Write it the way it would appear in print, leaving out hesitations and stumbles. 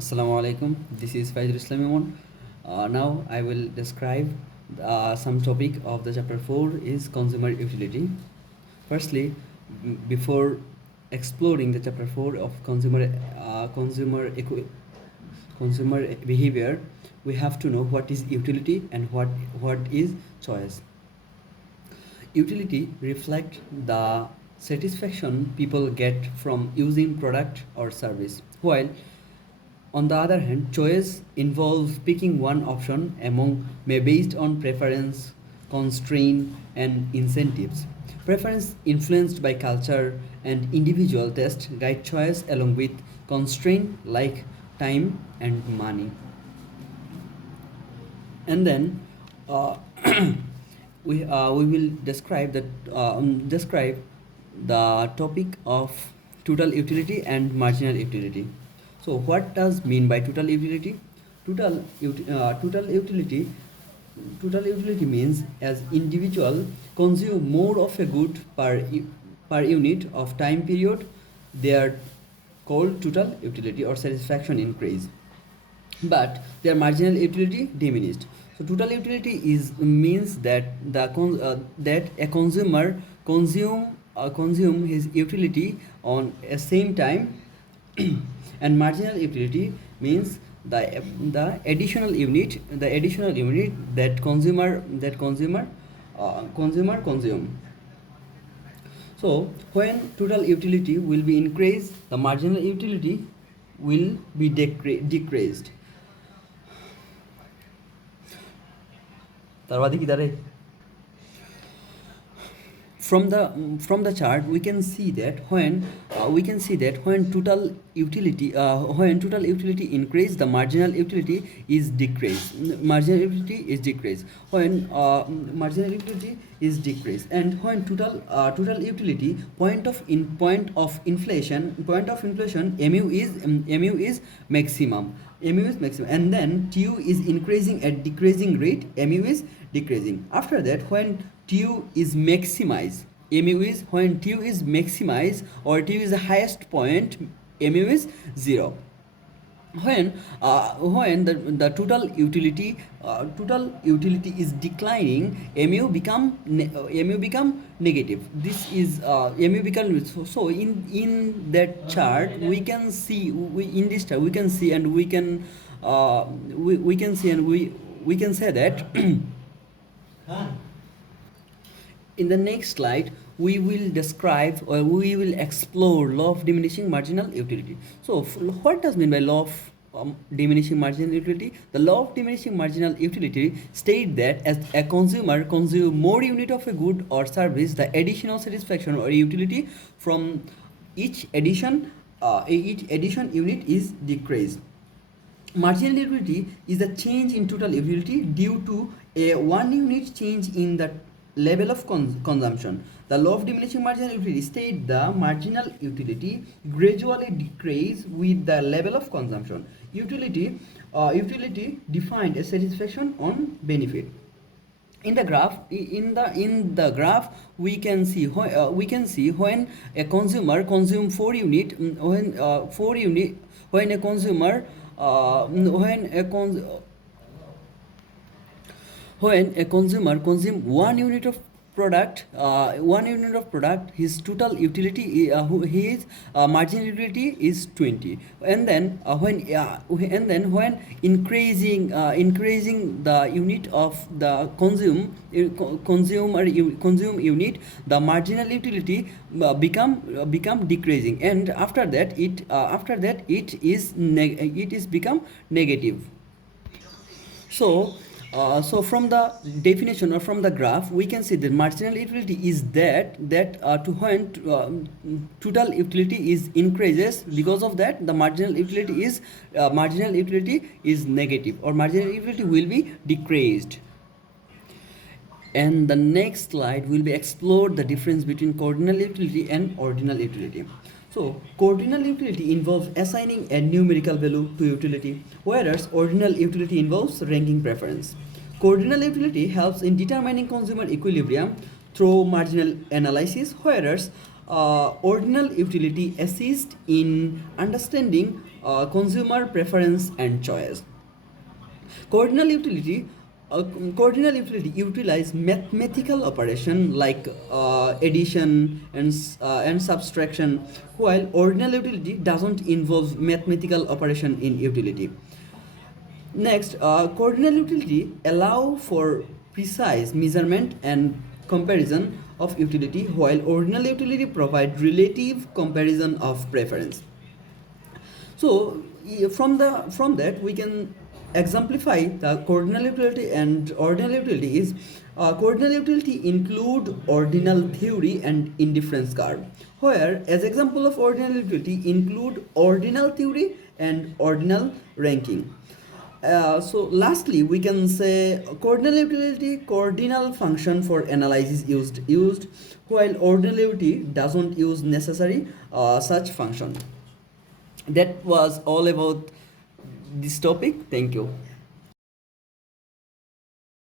Assalamu alaikum. This is Faizul Islam Imam. Now I will describe some topic of the chapter 4 is consumer utility. Firstly, before exploring the chapter 4 of consumer behavior, we have to know what is utility and what is choice. Utility reflect the satisfaction people get from using product or service, while on the other hand, choice involves picking one option among may based on preference, constraint, and incentives. Preference influenced by culture and individual taste guide choice along with constraint like time and money. And then uh, we will describe the topic of total utility and marginal utility. So what does mean by total utility? Total ut- uh, total utility total utility means as individual consume more of a good per unit of time period, they are called total utility or satisfaction increase, but their marginal utility diminished. So total utility is means that that a consumer consume his utility on a same time, and marginal utility means the additional unit that consumer consume. So when total utility will be increased, the marginal utility will be decreased. তার বাদে কি দাঁড়ায়? From the chart we can see that when total utility increase, the marginal utility is decreased. When marginal utility is decreased, and when total utility point of inflation mu is maximum, and then tu is increasing at decreasing rate, mu is decreasing. After that, when tu is maximized, when tu is maximized or tu is the highest point, mu is 0. When the total utility is declining, mu become negative. This is mu become so in that chart we can see, in this chart we can see, and we can we can say that in the next slide we will describe or we will explore law of diminishing marginal utility. So what does mean by law of diminishing marginal utility? The law of diminishing marginal utility state that as a consumer consume more unit of a good or service, the additional satisfaction or utility from each addition unit is decreased. Marginal utility is the change in total utility due to a 1 unit change in the level of consumption. The law of diminishing marginal utility states the marginal utility gradually decrease with the level of consumption. Utility defined as satisfaction on benefit. In the graph we can see when a consumer consume 4 unit, when a consumer when a consumer consume 1 unit of product, his total utility his marginal utility is 20. And then when increasing the unit of the consume unit, the marginal utility become decreasing, and after that it is become negative. So from the definition or from the graph, we can see that marginal utility is to when total utility is increases, because of that the marginal utility is negative, or marginal utility will be decreased. And the next slide will be explored the difference between cardinal utility and ordinal utility. So cardinal utility involves assigning a numerical value to utility, whereas ordinal utility involves ranking preference. Cardinal utility helps in determining consumer equilibrium through marginal analysis, whereas ordinal utility assists in understanding consumer preference and choice. Coordinal utility coordinal utility utilize mathematical operation like addition and subtraction, while ordinal utility doesn't involve mathematical operation in utility. Next, coordinal utility allow for precise measurement and comparison of utility, while ordinal utility provide relative comparison of preference. So from that we can exemplify the coordinal utility and ordinal utility is coordinal utility include ordinal theory and indifference curve, where as example of ordinal utility include ordinal theory and ordinal ranking. So lastly, we can say coordinal utility, coordinal function for analysis used, while ordinal utility doesn't use necessary such function. That was all about this topic. Thank you.